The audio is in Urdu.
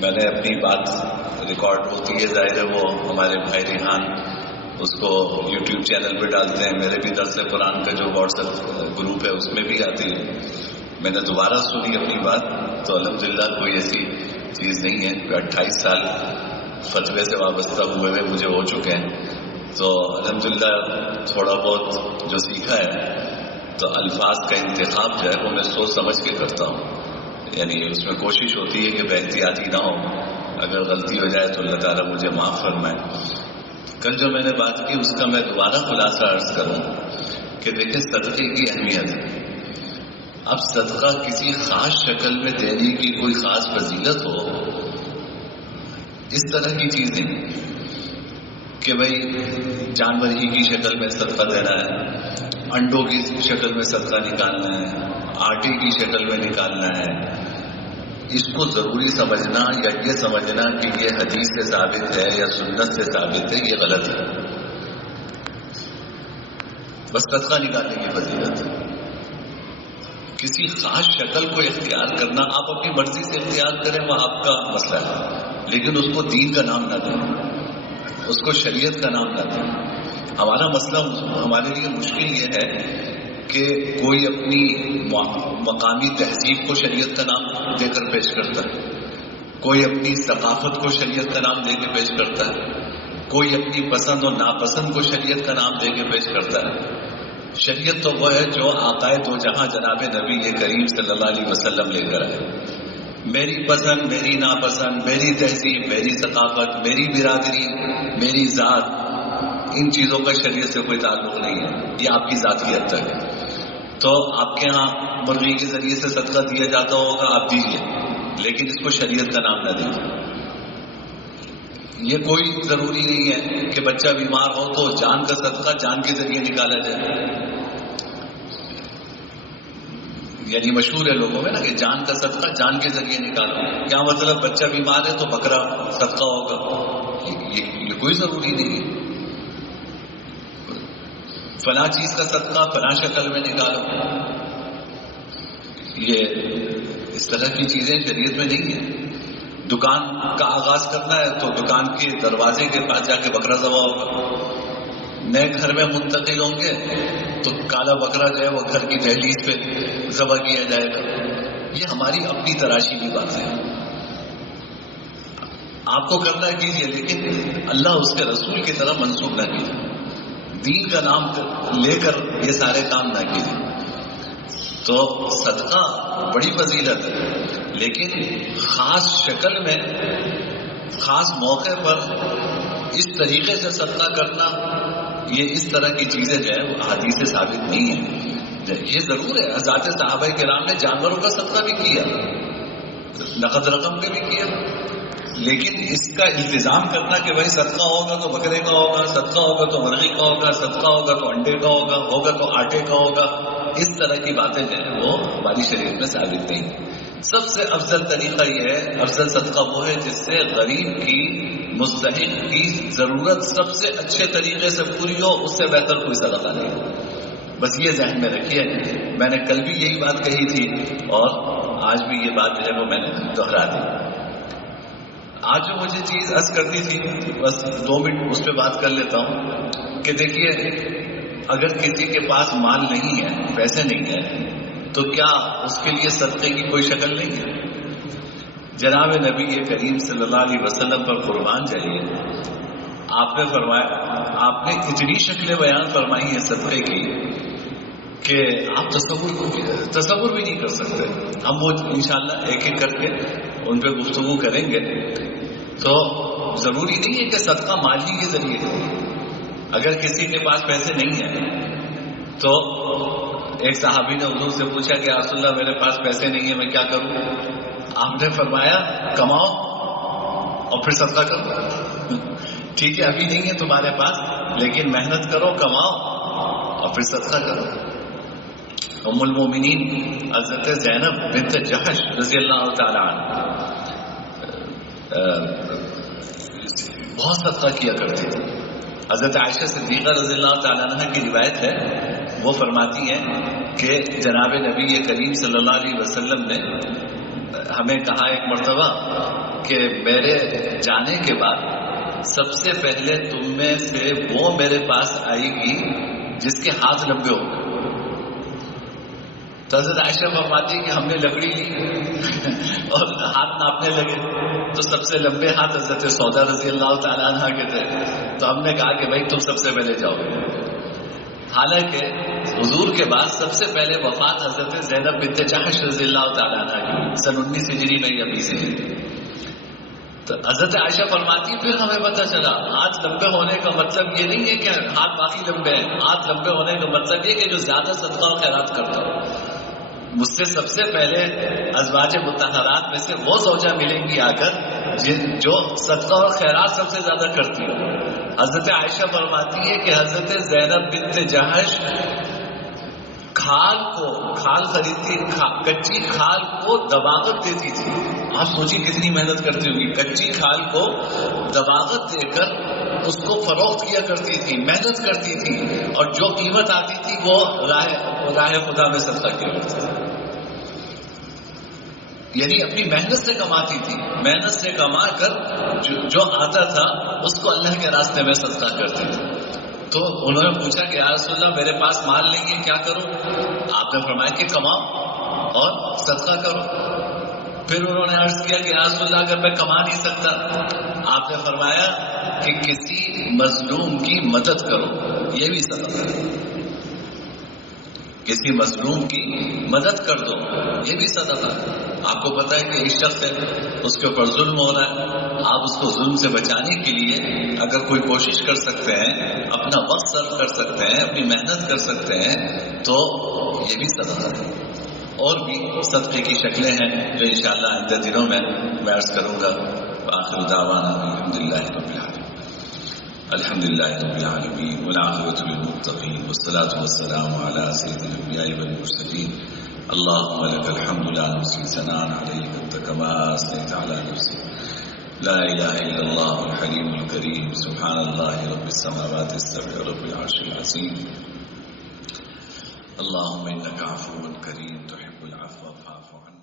میں نے اپنی بات ریکارڈ ہوتی ہے، ظاہر ہے وہ ہمارے بھائی ریحان اس کو یوٹیوب چینل پہ ڈالتے ہیں، میرے بھی درس قرآن کا جو واٹس ایپ گروپ ہے اس میں بھی آتی ہے. میں نے دوبارہ سنی اپنی بات، تو الحمدللہ کوئی ایسی چیز نہیں ہے. 28 سال فتوے سے وابستہ ہوئے مجھے ہو چکے ہیں، تو الحمدللہ تھوڑا بہت جو سیکھا ہے تو الفاظ کا انتخاب جو ہے وہ میں سوچ سمجھ کے کرتا ہوں. یعنی اس میں کوشش ہوتی ہے کہ بے احتیاطی نہ ہو، اگر غلطی ہو جائے تو اللہ تعالیٰ مجھے معاف فرمائے. کل جو میں نے بات کی اس کا میں دوبارہ خلاصہ عرض کروں کہ دیکھیں صدقے کی اہمیت. اب صدقہ کسی خاص شکل میں دینے کی کوئی خاص فضیلت ہو، اس طرح کی چیز نہیں کہ بھئی جانور ہی کی شکل میں صدقہ دینا ہے، انڈوں کی شکل میں صدقہ نکالنا ہے، آٹے کی شکل میں نکالنا ہے. اس کو ضروری سمجھنا یا یہ سمجھنا کہ یہ حدیث سے ثابت ہے یا سنت سے ثابت ہے، یہ غلط ہے. بس صدقہ نکالنے کی فضیلت ہے. کسی خاص شکل کو اختیار کرنا آپ اپنی مرضی سے اختیار کریں وہ آپ کا مسئلہ ہے، لیکن اس کو دین کا نام نہ دیں، اس کو شریعت کا نام نہ دیں. ہمارا مسئلہ ہمارے لیے مشکل یہ ہے کہ کوئی اپنی مقامی تہذیب کو شریعت کا نام دے کر پیش کرتا ہے، کوئی اپنی ثقافت کو شریعت کا نام دے کے پیش کرتا ہے، کوئی اپنی پسند اور ناپسند کو شریعت کا نام دے کے پیش کرتا ہے. شریعت تو وہ ہے جو آقائے دو جہاں جناب نبی کریم صلی اللہ علیہ وسلم لے کر آئے. میری پسند، میری ناپسند، میری تہذیب، میری ثقافت، میری برادری، میری ذات، ان چیزوں کا شریعت سے کوئی تعلق نہیں ہے، یہ آپ کی ذاتیت تک ہے. تو آپ کے ہاں مرغی کے ذریعے سے صدقہ دیا جاتا ہوگا، آپ دیجیے، لیکن اس کو شریعت کا نام نہ دیجیے. یہ کوئی ضروری نہیں ہے کہ بچہ بیمار ہو تو جان کا صدقہ جان کے ذریعے نکالا جائے. یعنی مشہور ہے لوگوں میں نا کہ جان کا صدقہ جان کے ذریعے نکالو. کیا مطلب بچہ بیمار ہے تو بکرا صدقہ ہوگا؟ یہ کوئی ضروری نہیں ہے. فلاں چیز کا صدقہ فلاں شکل میں نکالو، یہ اس طرح کی چیزیں شریعت میں نہیں ہیں. دکان کا آغاز کرنا ہے تو دکان کے دروازے کے پاس جا کے بکرا ذبح ہوگا. نئے گھر میں منتقل ہوں گے تو کالا بکرا جو ہے وہ گھر کی دہلیز پہ ذبح کیا جائے گا. یہ ہماری اپنی تراشی کی بات ہے. آپ کو کرنا کیجیے، لیکن اللہ اس کے رسول کی طرح منسوخ نہ کیجیے. دین کا نام لے کر یہ سارے کام نہ کیجیے. تو صدقہ بڑی فضیلت ہے، لیکن خاص شکل میں خاص موقع پر اس طریقے سے صدقہ کرنا، یہ اس طرح کی چیزیں جو ہے حدیث سے ثابت نہیں ہیں. یہ ضرور ہے حضرات صحابہ کرام نے جانوروں کا صدقہ بھی کیا، نقد رقم کا بھی کیا، لیکن اس کا التزام کرنا کہ بھائی صدقہ ہوگا تو بکرے کا ہوگا، صدقہ ہوگا تو مرغی کا ہوگا، صدقہ ہوگا تو انڈے کا ہوگا تو آٹے کا ہوگا، اس طرح کی باتیں جو ہیں وہ ہماری شریعت میں ثابت نہیں. سب سے افضل طریقہ یہ ہے، افضل صدقہ وہ ہے جس سے غریب کی، مستحق کی ضرورت سب سے اچھے طریقے سے پوری ہو، اس سے بہتر کوئی صدقہ نہیں. بس یہ ذہن میں رکھیے. میں نے کل بھی یہی بات کہی تھی اور آج بھی یہ بات جو ہے وہ میں نے دہرا دی. آج جو مجھے چیز عرض کرتی تھی، بس 2 منٹ اس پہ بات کر لیتا ہوں کہ دیکھیے، اگر کسی کے پاس مال نہیں ہے، پیسے نہیں ہیں، تو کیا اس کے لیے صدقے کی کوئی شکل نہیں ہے؟ جناب نبی کریم صلی اللہ علیہ وسلم پر قربان جائیے. آپ نے فرمایا، آپ نے اتنی شکلیں بیان فرمائی ہیں صدقے کی کہ آپ تصور بھی نہیں کر سکتے. ہم وہ انشاءاللہ ایک ایک کر کے ان پہ گفتگو کریں گے. تو ضروری نہیں ہے کہ صدقہ مالی کے ذریعے ہو. اگر کسی کے پاس پیسے نہیں ہیں تو ایک صحابی نے حضور سے پوچھا کہ رسول اللہ میرے پاس پیسے نہیں ہیں، میں کیا کروں؟ آپ نے فرمایا کماؤ اور پھر صدقہ کرو. ٹھیک ہے ابھی نہیں ہے تمہارے پاس، لیکن محنت کرو، کماؤ اور پھر صدقہ کرو. ام المومنین حضرت زینب بنت جحش رضی اللہ تعالی عنہ بہت صدقہ کیا کرتی تھی. حضرت عائشہ صدیقہ رضی اللہ تعالی عنہ کی روایت ہے، وہ فرماتی ہیں کہ جناب نبی کریم صلی اللہ علیہ وسلم نے ہمیں کہا ایک مرتبہ کہ میرے جانے کے بعد سب سے پہلے تم میں سے وہ میرے پاس آئے گی جس کے ہاتھ لمبے ہو گئے. تو حضرت عائشہ فرماتی کہ ہم نے لکڑی لی اور ہاتھ ناپنے لگے تو سب سے لمبے ہاتھ حضرت سودا رضی اللہ تعالیٰ عنہ کے تھے. تو ہم نے کہا کہ بھائی تم سب سے پہلے جاؤ. حالانکہ حضور کے بعد سب سے پہلے وفات حضرت زینب بنت جحش رضی اللہ تعالیٰ عنہ کی سن 19 ہجری نہیں 20 ہجری. تو حضرت عائشہ فرماتی پھر ہمیں پتہ چلا ہاتھ لمبے ہونے کا مطلب یہ نہیں ہے کہ ہاتھ باقی لمبے ہیں. ہاتھ لمبے ہونے کا مطلب یہ کہ جو زیادہ صدقہ و خیرات کرتا ہو. مجھ سے سب سے پہلے ازواج مطہرات میں سے وہ زوجہ ملیں گی آ کر جو صدقہ اور خیرات سب سے زیادہ کرتی ہو. حضرت عائشہ فرماتی ہے کہ حضرت زینب بنت جحش کھال خریدتی، کچی کھال کو دباغت دیتی تھی. آپ سوچیے کتنی محنت کرتی ہوگی. کچی کھال کو دباغت دے کر اس کو فروخت کیا کرتی تھی، محنت کرتی تھی، اور جو قیمت آتی تھی وہ راہ خدا میں صدقہ کیا کرتی تھی. یعنی اپنی محنت سے کماتی تھی، محنت سے کما کر جو آتا تھا اس کو اللہ کے راستے میں صدقہ کرتی تھی. تو انہوں نے پوچھا کہ یا رسول اللہ میرے پاس مال نہیں ہے، کیا کروں؟ آپ نے فرمایا کہ کماؤ اور صدقہ کرو. پھر انہوں نے عرض کیا کہ یا رسول اللہ اگر میں کما نہیں سکتا؟ آپ نے فرمایا کہ کسی مظلوم کی مدد کرو، یہ بھی صدقہ ہے. کسی مظلوم کی مدد کر دو، یہ بھی صدقہ ہے. آپ کو پتا ہے کہ ایک شخص ہے اس کے اوپر ظلم ہو رہا ہے، آپ اس کو ظلم سے بچانے کے لیے اگر کوئی کوشش کر سکتے ہیں، اپنا وقت صرف کر سکتے ہیں، اپنی محنت کر سکتے ہیں، تو یہ بھی صدقہ ہے. اور بھی صدقے کی شکلیں ہیں جو انشاءاللہ آئندہ دنوں میں عرض کروں گا. آخر دعوانا الحمدللہ رب العالمین. الحمد لله رب العالمين والعاقبة للمتقين والصلاة والسلام على سيد الأنبياء والمرسلين. اللهم لك الحمد لا نحصي ثناء عليك أنت كما أثنيت على نفسك. لا إله إلا الله الحليم الكريم. سبحان الله رب السماوات السبع رب العرش العظيم. اللهم إنك عفو كريم تحب العفو فاعف عنا.